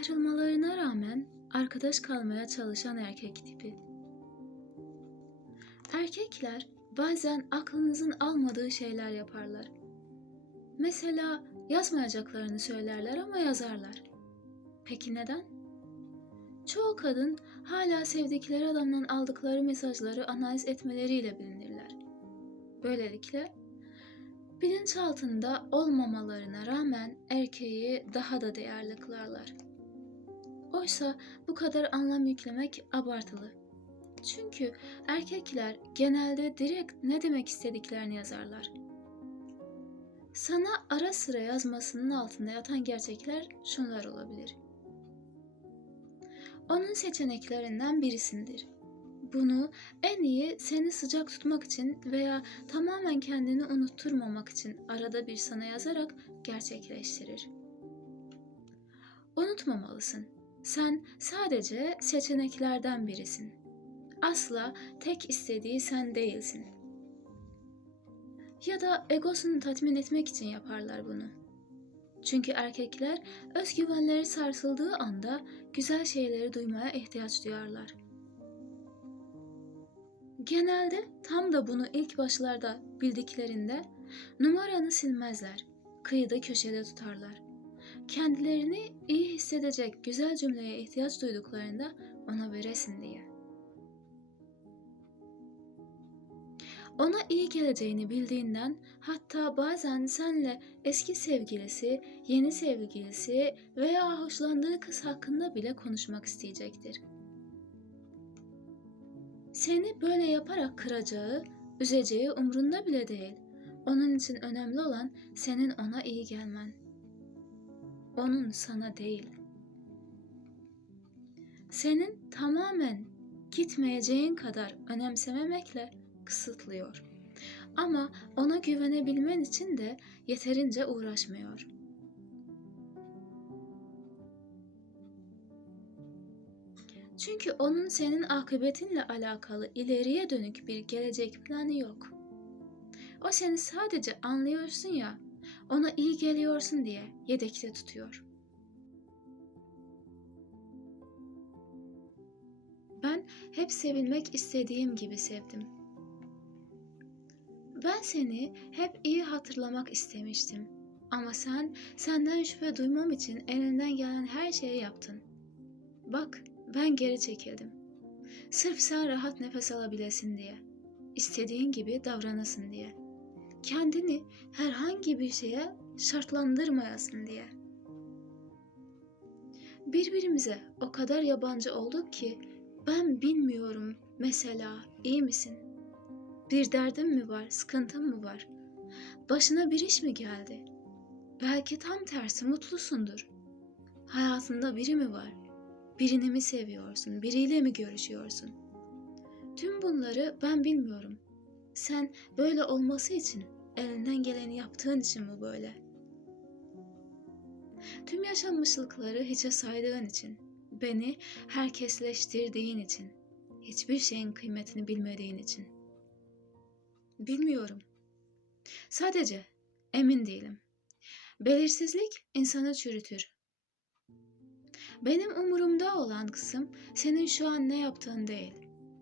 Ayrılmalarına rağmen arkadaş kalmaya çalışan erkek tipi. Erkekler bazen aklınızın almadığı şeyler yaparlar. Mesela yazmayacaklarını söylerler ama yazarlar. Peki neden? Çoğu kadın hala sevdikleri adamdan aldıkları mesajları analiz etmeleriyle bilinirler. Böylelikle bilinçaltında olmamalarına rağmen erkeği daha da değerli kılarlar. Oysa bu kadar anlam yüklemek abartılı. Çünkü erkekler genelde direkt ne demek istediklerini yazarlar. Sana ara sıra yazmasının altında yatan gerçekler şunlar olabilir. Onun seçeneklerinden birisindir. Bunu en iyi seni sıcak tutmak için veya tamamen kendini unutturmamak için arada bir sana yazarak gerçekleştirir. Unutmamalısın. Sen sadece seçeneklerden birisin. Asla tek istediği sen değilsin. Ya da egosunu tatmin etmek için yaparlar bunu. Çünkü erkekler özgüvenleri sarsıldığı anda güzel şeyleri duymaya ihtiyaç duyarlar. Genelde tam da bunu ilk başlarda bildiklerinde numaranı silmezler, kıyıda köşede tutarlar. Kendilerini iyi hissedecek güzel cümleye ihtiyaç duyduklarında ona veresin diye. Ona iyi geleceğini bildiğinden hatta bazen senle eski sevgilisi, yeni sevgilisi veya hoşlandığı kız hakkında bile konuşmak isteyecektir. Seni böyle yaparak kıracağı, üzeceği umrunda bile değil. Onun için önemli olan senin ona iyi gelmen. Onun sana değil. Senin tamamen gitmeyeceğin kadar önemsememekle kısıtlıyor. Ama ona güvenebilmen için de yeterince uğraşmıyor. Çünkü onun senin akıbetinle alakalı ileriye dönük bir gelecek planı yok. O seni sadece anlıyorsun ya, ona iyi geliyorsun diye yedekte tutuyor. Ben hep sevilmek istediğim gibi sevdim. Ben seni hep iyi hatırlamak istemiştim. Ama sen senden şüphe duymam için elinden gelen her şeyi yaptın. Bak, ben geri çekildim. Sırf sen rahat nefes alabilesin diye. istediğin gibi davranasın diye. Kendini herhangi bir şeye şartlandırmayasın diye. Birbirimize o kadar yabancı olduk ki ben bilmiyorum mesela iyi misin? Bir derdin mi var, sıkıntın mı var? Başına bir iş mi geldi? Belki tam tersi mutlusundur. Hayatında biri mi var? Birini mi seviyorsun? Biriyle mi görüşüyorsun? Tüm bunları ben bilmiyorum. Sen böyle olması için elinden geleni yaptığın için mi böyle? Tüm yaşanmışlıkları hiçe saydığın için, beni herkesleştirdiğin için, hiçbir şeyin kıymetini bilmediğin için. Bilmiyorum. Sadece emin değilim. Belirsizlik insanı çürütür. Benim umurumda olan kısım senin şu an ne yaptığın değil.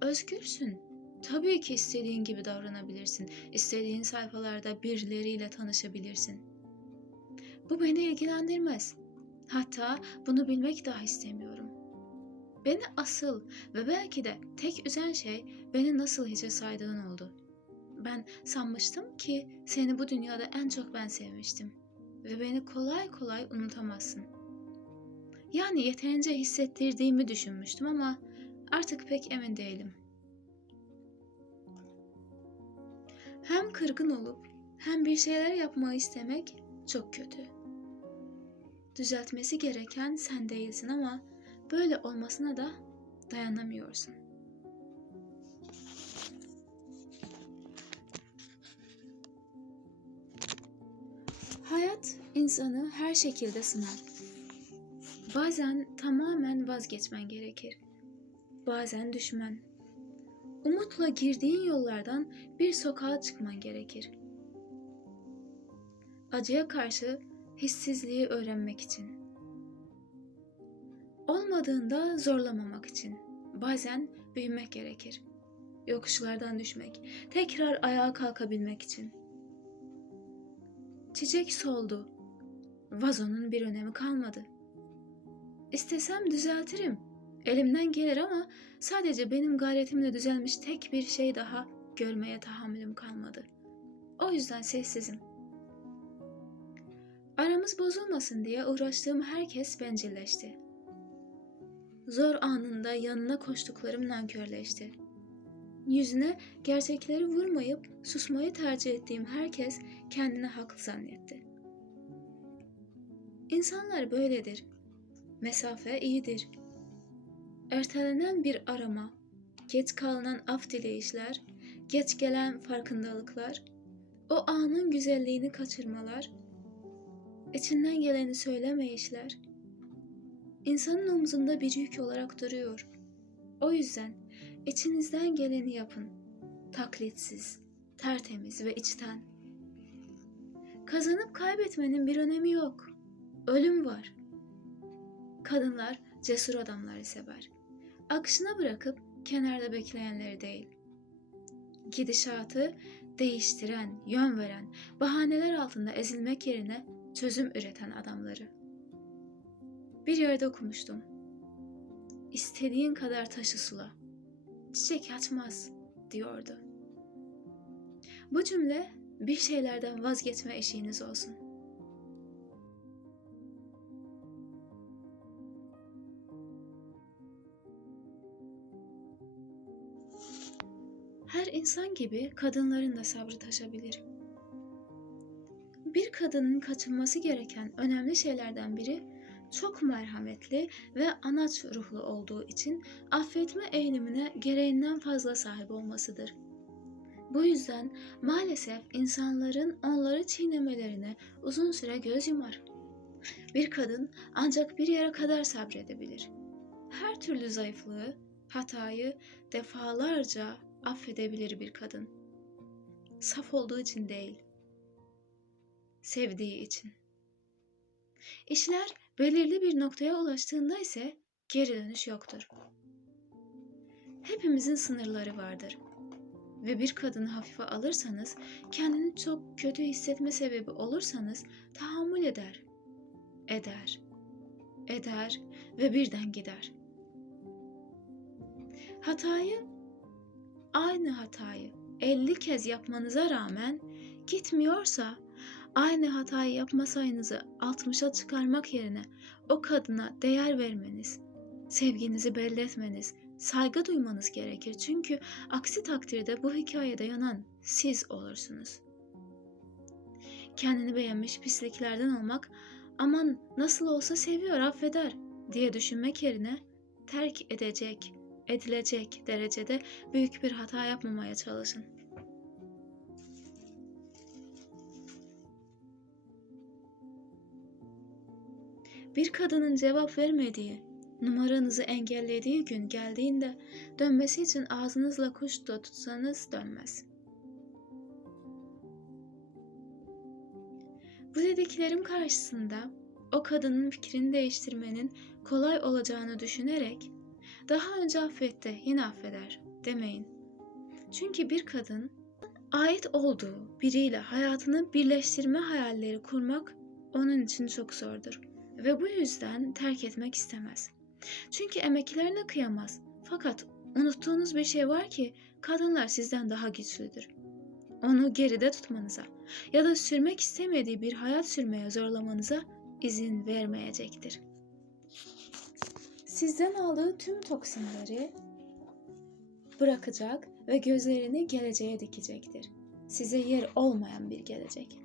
Özgürsün. Tabii ki istediğin gibi davranabilirsin. İstediğin sayfalarda birileriyle tanışabilirsin. Bu beni ilgilendirmez. Hatta bunu bilmek daha istemiyorum. Beni asıl ve belki de tek üzen şey beni nasıl hiçe saydığın oldu. Ben sanmıştım ki seni bu dünyada en çok ben sevmiştim ve beni kolay kolay unutamazsın. Yani yeterince hissettirdiğimi düşünmüştüm ama artık pek emin değilim. Hem kırgın olup hem bir şeyler yapmayı istemek çok kötü. Düzeltmesi gereken sen değilsin ama böyle olmasına da dayanamıyorsun. Hayat insanı her şekilde sınar. Bazen tamamen vazgeçmen gerekir. Bazen düşman. Umutla girdiğin yollardan bir sokağa çıkman gerekir. Acıya karşı hissizliği öğrenmek için. Olmadığında zorlamamak için. Bazen büyümek gerekir. Yokuşlardan düşmek, tekrar ayağa kalkabilmek için. Çiçek soldu. Vazonun bir önemi kalmadı. İstesem düzeltirim. Elimden gelir ama sadece benim gayretimle düzelmiş tek bir şey daha görmeye tahammülüm kalmadı. O yüzden sessizim. Aramız bozulmasın diye uğraştığım herkes bencilleşti. Zor anında yanına koştuklarım nankörleşti. Yüzüne gerçekleri vurmayıp susmayı tercih ettiğim herkes kendini haklı zannetti. İnsanlar böyledir. Mesafe iyidir. Ertelenen bir arama, geç kalınan af dileyişler, geç gelen farkındalıklar, o anın güzelliğini kaçırmalar, içinden geleni söylemeyişler, insanın omzunda bir yük olarak duruyor. O yüzden içinizden geleni yapın. Taklitsiz, tertemiz ve içten. Kazanıp kaybetmenin bir önemi yok. Ölüm var. Kadınlar cesur adamları sever. Akışına bırakıp kenarda bekleyenleri değil. Gidişatı değiştiren, yön veren, bahaneler altında ezilmek yerine çözüm üreten adamları. Bir yerde okumuştum. İstediğin kadar taşı sula. Çiçek açmaz diyordu. Bu cümle bir şeylerden vazgeçme eşiğiniz olsun. İnsan gibi kadınların da sabrı taşabilir. Bir kadının kaçınması gereken önemli şeylerden biri çok merhametli ve anaç ruhlu olduğu için affetme eğilimine gereğinden fazla sahip olmasıdır. Bu yüzden maalesef insanların onları çiğnemelerine uzun süre göz yumar. Bir kadın ancak bir yere kadar sabredebilir. Her türlü zayıflığı, hatayı defalarca affedebilir bir kadın. Saf olduğu için değil, sevdiği için. İşler belirli bir noktaya ulaştığında ise geri dönüş yoktur. Hepimizin sınırları vardır. Ve bir kadını hafife alırsanız, kendini çok kötü hissetme sebebi olursanız tahammül eder. Eder. Eder ve birden gider. Hatayı aynı hatayı 50 kez yapmanıza rağmen gitmiyorsa aynı hatayı yapma sayınızı 60'a çıkarmak yerine o kadına değer vermeniz, sevginizi belli etmeniz, saygı duymanız gerekir. Çünkü aksi takdirde bu hikayede yanan siz olursunuz. Kendini beğenmiş pisliklerden olmak, aman nasıl olsa seviyor affeder diye düşünmek yerine terk edecek, edilecek derecede büyük bir hata yapmamaya çalışın. Bir kadının cevap vermediği, numaranızı engellediği gün geldiğinde dönmesi için ağzınızla kuş da tutsanız dönmez. Bu dediklerim karşısında o kadının fikrini değiştirmenin kolay olacağını düşünerek daha önce affetti, yine affeder demeyin. Çünkü bir kadın ait olduğu biriyle hayatını birleştirme hayalleri kurmak onun için çok zordur ve bu yüzden terk etmek istemez. Çünkü emeklerine kıyamaz. Fakat unuttuğunuz bir şey var ki kadınlar sizden daha güçlüdür. Onu geride tutmanıza ya da sürmek istemediği bir hayat sürmeye zorlamanıza izin vermeyecektir. Sizden aldığı tüm toksinleri bırakacak ve gözlerini geleceğe dikecektir. Size yer olmayan bir gelecek.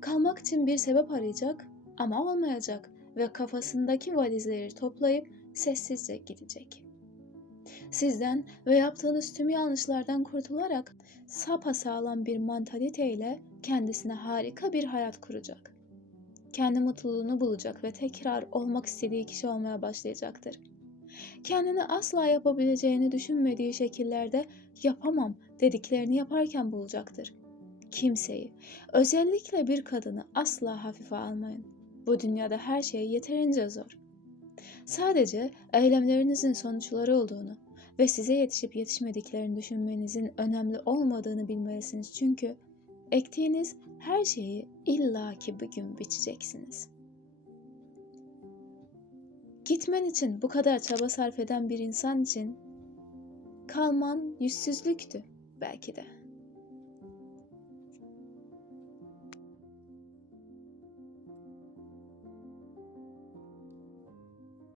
Kalmak için bir sebep arayacak ama olmayacak ve kafasındaki valizleri toplayıp sessizce gidecek. Sizden ve yaptığınız tüm yanlışlardan kurtularak sapasağlam bir mantaliteyle kendisine harika bir hayat kuracak. Kendi mutluluğunu bulacak ve tekrar olmak istediği kişi olmaya başlayacaktır. Kendini asla yapabileceğini düşünmediği şekillerde yapamam dediklerini yaparken bulacaktır. Kimseyi, özellikle bir kadını asla hafife almayın. Bu dünyada her şey yeterince zor. Sadece eylemlerinizin sonuçları olduğunu ve size yetişip yetişmediklerini düşünmenizin önemli olmadığını bilmelisiniz. Çünkü ektiğiniz her şeyi illaki bir gün biçeceksiniz. Gitmen için bu kadar çaba sarf eden bir insan için kalman yüzsüzlüktü belki de.